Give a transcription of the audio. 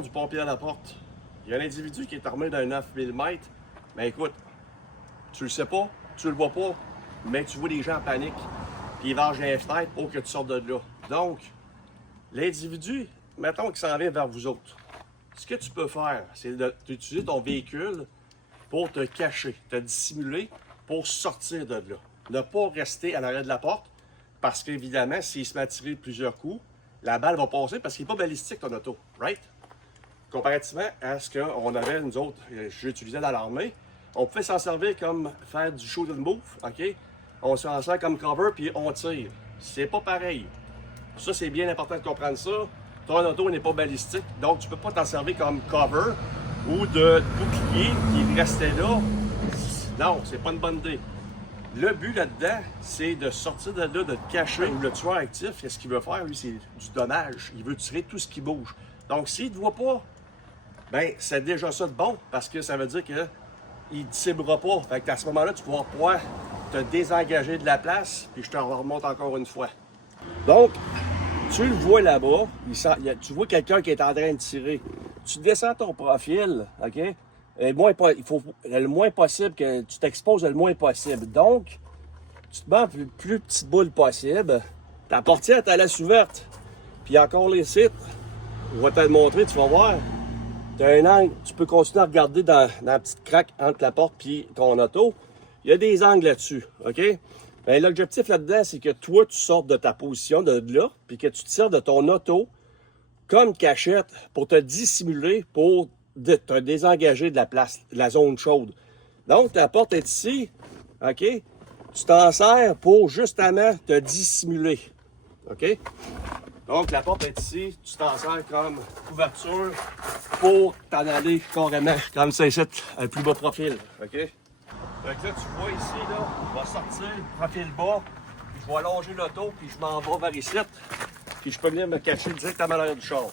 question du pompier à la porte. Il y a un individu qui est armé d'un 9 mm. Mais écoute, tu le sais pas, tu le vois pas, mais tu vois des gens en panique. Puis ils vengent les fenêtres pour que tu sortes de là. Donc, l'individu, mettons qu'il s'en vient vers vous autres. Ce que tu peux faire, c'est d'utiliser ton véhicule pour te cacher, te dissimuler, pour sortir de là. Ne pas rester à l'arrière de la porte, parce qu'évidemment, s'il se met à tirer plusieurs coups, la balle va passer parce qu'il n'est pas balistique ton auto, right? Comparativement à ce qu'on avait, nous autres, j'utilisais dans l'armée, on pouvait s'en servir comme faire du shoot and move, OK? On s'en sert comme cover puis on tire. C'est pas pareil. Ça, c'est bien important de comprendre ça. Ton auto n'est pas balistique, donc tu peux pas t'en servir comme cover ou de bouclier qui restait là. Non, c'est pas une bonne idée. Le but là-dedans, c'est de sortir de là, de te cacher. Le tueur actif, ce qu'il veut faire, lui, c'est du dommage. Il veut tirer tout ce qui bouge. Donc, s'il ne te voit pas, ben c'est déjà ça de bon, parce que ça veut dire qu'il ne te ciblera pas. Fait qu'à ce moment-là, tu vas pouvoir te désengager de la place, puis je te remonte encore une fois. Donc, tu le vois là-bas, tu vois quelqu'un qui est en train de tirer. Tu descends ton profil, OK? Il faut le moins possible que tu t'exposes le moins possible. Donc, tu te mets le plus petite boule possible. Ta portière est à la ouverte. Puis encore les sites, je vais te le montrer, tu vas voir. Tu as un angle, tu peux continuer à regarder dans la petite craque entre la porte et ton auto. Il y a des angles là-dessus, OK? Bien, l'objectif là-dedans, c'est que toi, tu sortes de ta position de là, puis que tu tires de ton auto comme cachette pour te dissimuler, pour te désengager de la place, de la zone chaude. Donc, ta porte est ici, OK? Tu t'en sers pour justement te dissimuler, OK? Donc, la porte est ici, tu t'en sers comme couverture pour t'en aller carrément, comme ça ici, un plus bas profil, OK? Donc là, tu vois ici, là, je vais sortir, profil bas, puis je vais allonger l'auto, puis je m'en vais vers ici, puis je peux venir me cacher directement à l'arrière du char.